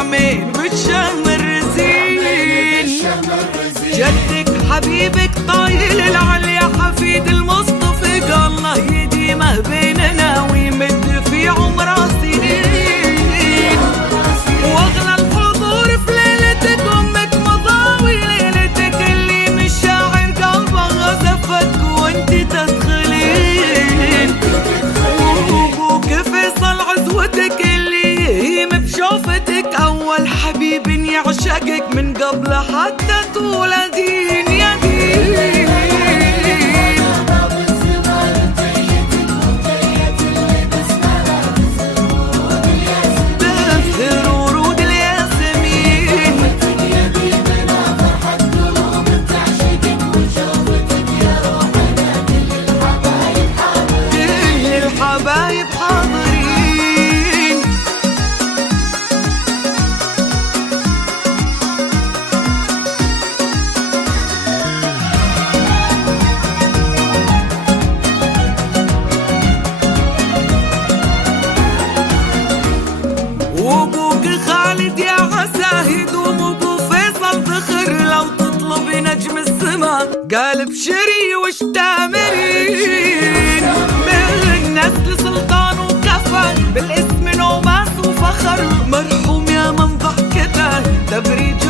النعمين بالشم الرزين. جدك حبيبك طايل العليا حفيد المصطفى، قال الله يديمه بيننا ويمد في عمره سنين. واغلى الحضور في ليلتك امك مضاوي ليلتك، اللي من الشاعر قلبه غزفتك وانت تدخلين. وابوك فيصل عزوتك اللي يهيم بشوفتك، اول حبيب يعشقك من قبل حتى تولدين يا دين. حبايب حاضرين. وابوك خالد يا عسى يدوم، وابو فيصل ذخر لو تطلب نجم السما، قال بشري وش تامرين. من نسل سلطان وكفى بالاسم نوماس وفخر، مرحوم يا من ضحكته تبريج